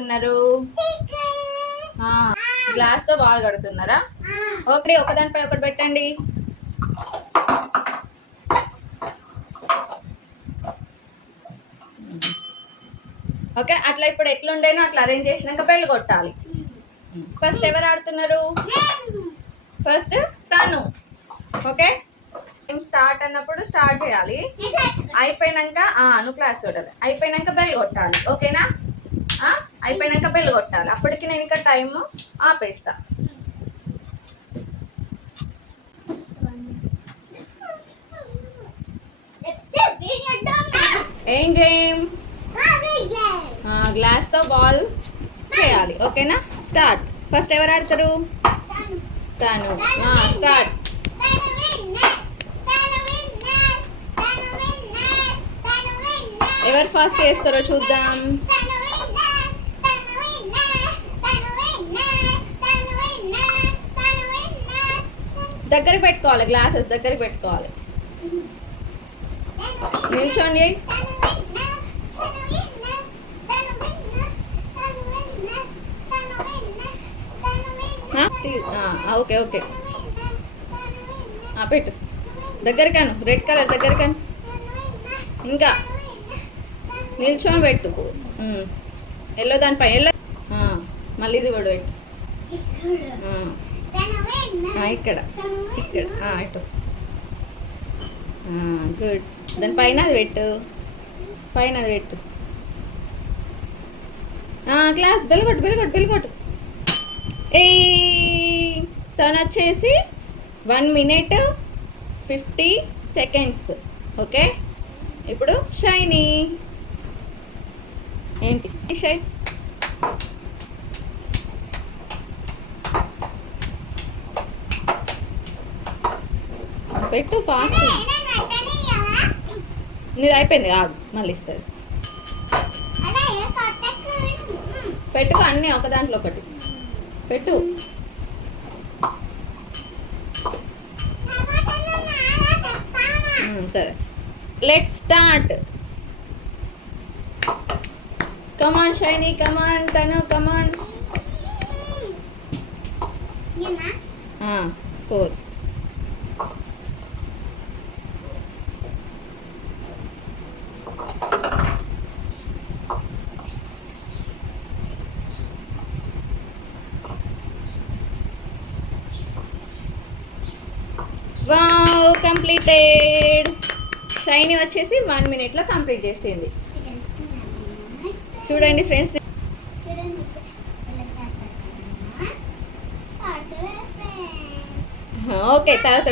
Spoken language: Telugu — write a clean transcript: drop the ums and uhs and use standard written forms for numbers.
కడుతున్నారు? గ్లాస్ తో బాల్ కడుతున్నారా? ఓకే, ఒకదానిపై ఒకటి పెట్టండి. ఓకే, అట్లా ఇప్పుడు ఎట్లుండేనో అట్లా అరేంజ్ చేసినాక బెల్ కొట్టాలి. ఫస్ట్ ఎవరు ఆడుతున్నారు? ఫస్ట్ తను. ఓకే, స్టార్ట్ అన్నప్పుడు స్టార్ట్ చేయాలి. అయిపోయినాక నువ్వు క్లాస్ చూడాలి. అయిపోయినాక బెల్ కొట్టాలి. ఓకేనా? అయిపోయినాక బెల్ కొట్టాలి. అప్పటికి నేను ఇంకా టైం ఆపేస్తా. ఏం గేమ్? గ్లాస్తో బాల్ చేయాలి. ఓకేనా? స్టార్ట్. ఫస్ట్ ఎవరు ఆడతారు? తను. స్టార్ట్. ఎవరు ఫస్ట్ చేస్తారో చూద్దాం. దగ్గరికి పెట్టుకోవాలి, గ్లాసెస్ దగ్గరికి పెట్టుకోవాలి. నిల్చోండి. ఓకే ఓకే, పెట్టు. దగ్గరకాను, రెడ్ కలర్ దగ్గరకాను. ఇంకా నిల్చొని పెట్టు. ఎల్లో దానిపై ఎల్లో. మళ్ళీ ఇది కూడా పెట్టు. ఇక్కడ ఇక్కడ అటు. గుడ్. దాని పైన అది పెట్టు, పైన అది పెట్టు. గ్లాస్ బెల్గొట్టు బెల్గొట్టు బెల్గొట్టు. తను వచ్చేసి 1 minute 50 seconds. ఓకే, ఇప్పుడు షైనీ. ఏంటి షై? పెట్టు ఫాస్ట్. నీది అయిపోయింది, ఆగు మళ్ళీ ఇస్తుంది. పెట్టుకో అన్నీ ఒక దాంట్లో ఒకటి పెట్టు. సరే, లెట్స్ స్టార్ట్. కమాన్ షైనీ, కమాన్ తను, కమాన్. 4. Wow, completed. షైనీ వచ్చేసి 1 minute కంప్లీట్ చేసింది. చూడండి ఫ్రెండ్స్. ఓకే, తర్వాత